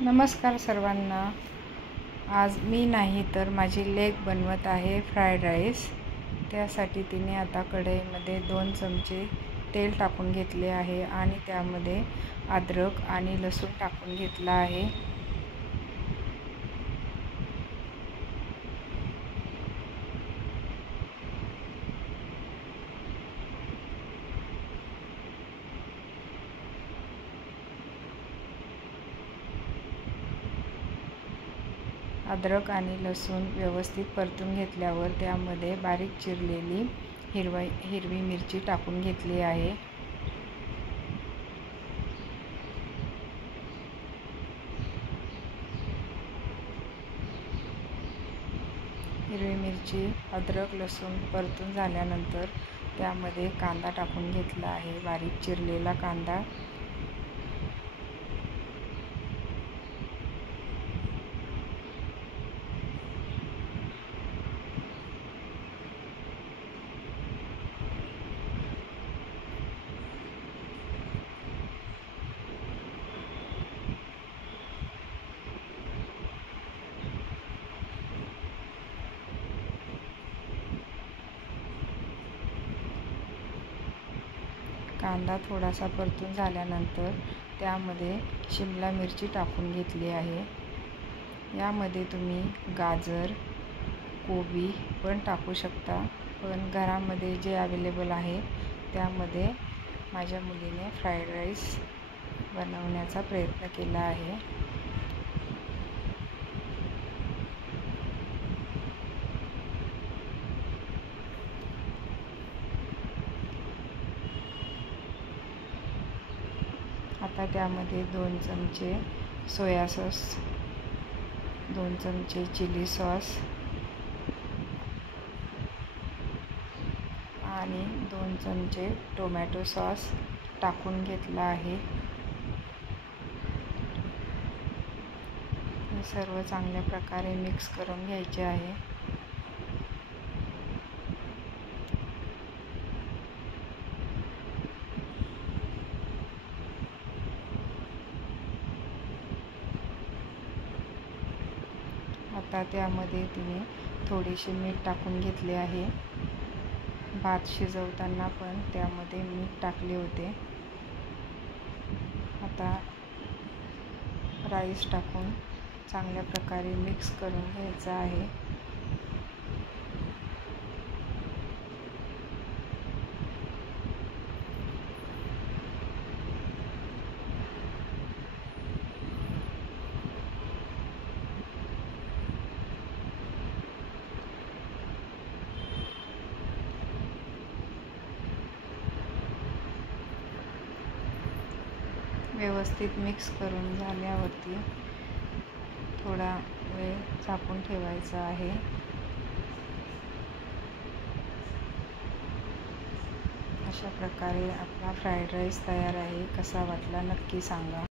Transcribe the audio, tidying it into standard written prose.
नमस्कार सर्वांना. आज मी नाही तर माझी लेक बनवत आहे फ्राईड राईस. त्यासाठी तिने आता कढईमध्ये 2 चमचे तेल टाकून घेतले आहे आणि त्यामध्ये अद्रक आणि लसूण टाकून घेतला आहे. अद्रक आणि लसूण व्यवस्थित परतून घेतल्यावर त्यामध्ये बारीक चिरलेली हिरवी मिरची टाकून घेतली आहे. हिरवी मिरची, अद्रक, लसूण परतून झाल्यानंतर त्यामध्ये कांदा टाकून घेतला आहे, बारीक चिरलेला कांदा. कांदा थोडासा परतून झाल्यानंतर त्यामध्ये शिमला मिरची टाकून घेतली आहे. यामध्ये तुम्ही गाजर, कोबी पण टाकू शकता, पण घरामध्ये जे अवेलेबल आहे त्यामध्ये माझ्या मुलीने फ्राईड राईस बनवण्याचा प्रयत्न केला आहे. आता त्यामध्ये 2 चमचे सोया सॉस, 2 चमचे चिली सॉस आणि 2 चमचे टोमॅटो सॉस टाकून घेतला आहे. हे सर्व चांगल्या प्रकारे मिक्स करून घ्यायचे आहे. आता त्यामध्ये तिने थोडीशी मीठ टाकून घेतले आहे. भात शिजवताना पण त्यामध्ये मीठ टाकले होते. आता राईस टाकून चांगल्या प्रकारे मिक्स करून घ्यायचं आहे. व्यवस्थित मिक्स करून झाल्यावरती थोडा वेळ झाकून ठेवायचा आहे. अशा प्रकारे आपला फ्राईड राईस तयार आहे. कसा वाटला नक्की सांगा.